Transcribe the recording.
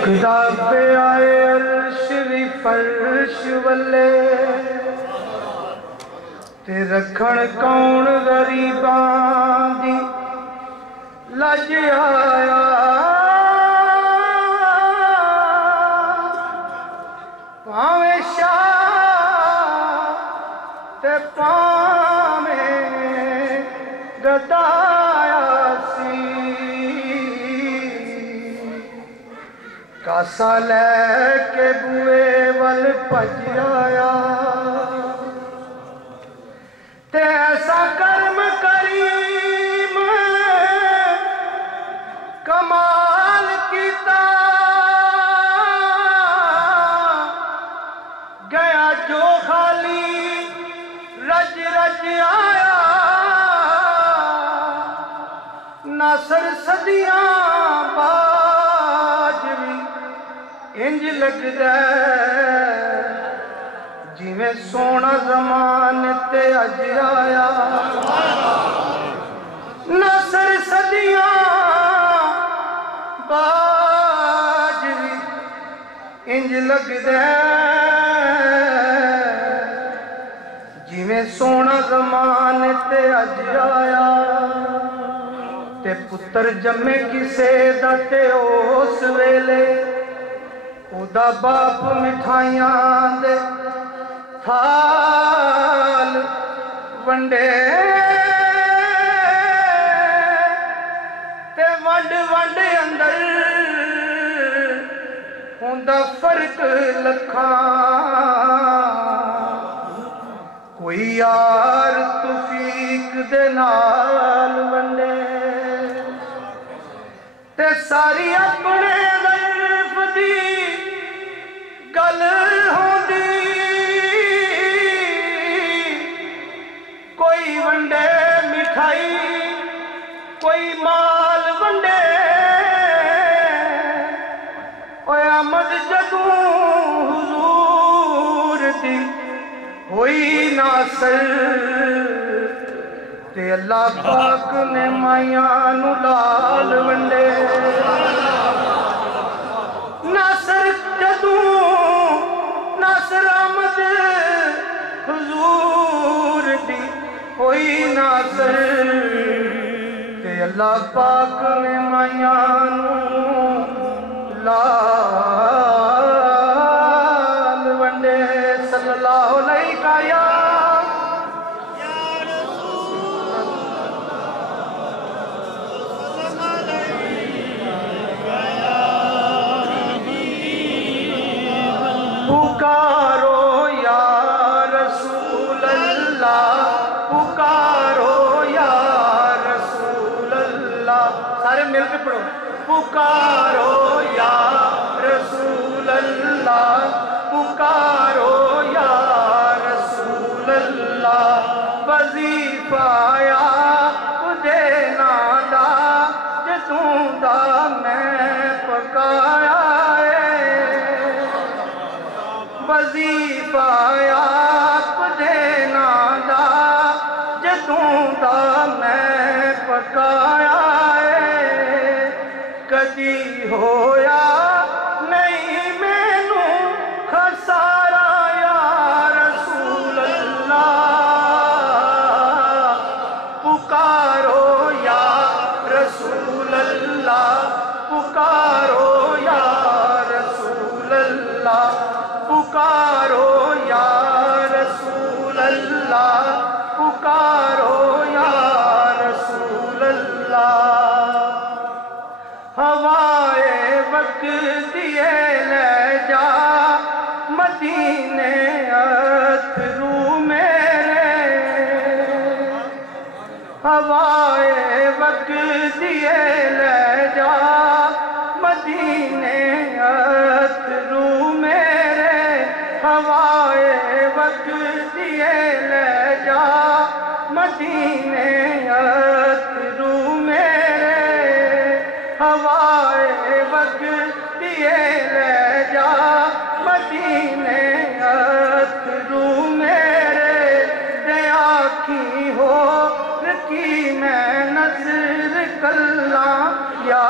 جھکدا پہ آئے عرش بھی فرش والے تے رکھن کون غریباں دی لج آیا پاویں شاہ تے پاویں گدایا سی کاسا لے کے بوئے ول پج آیا تے ایسا کرم کریم کمال کیتا گیا جو خالی رج رج آیا ناصر صدیاں باج بھی انج لگدا جویں سونا زمان تے اج آیا ناصر صدیاں باج بھی انج لگدا جویں سونا زمان تے اج آیا تے پتر جمے کسے دا تے اس ویلے او دا باپ مٹھائیاں دے تھال ونڈے تے ونڈ ونڈ اندر ہوندا فرق لکھاں کوئی یار توفیق دے نال ونڈے تے ساری اپنے ظرف دی گل ہوندی کوئی ونڈے مٹھائی کوئی مال ونڈے اوے آمد جدوں حضور دی ہوئی ناصر تے اللہ پاک نے مائیاں نو لال ونڈے ناصر جدوں ناصر آمد حضور دی ہوئی ناصر تے اللہ پاک نے مائیاں نو لال ونڈے صلی اللہ علیہ وسلم پکارو یا رسول اللہ پکارو یا رسول اللہ سارے مل کے پڑھو پکارو یا رسول اللہ پکارو یا رسول اللہ وظیفہ یا تجھے نادا جتوں دا میں پکایا وظیفہ یا تجھے نادا جتوں دا میں پکایا کدی ہویا نہیں مینوں خسارا یا رسول اللہ پکارو یا رسول اللہ پکارو یا رسول اللہ پکارو یا رسول اللہ پکارو یا رسول اللہ ہوائے وقت دیے لے جا مدینے اتھرو میرے ہوائے وقت دیے لے جا مدینے اتھرو میرے ہوائے وقت دیے لے جا مدینے اتھرو میرے ہوائے وقت دیے لے جا مدینے اتھرو میرے دے آکھی ہو رکی میں نظر کلاں یا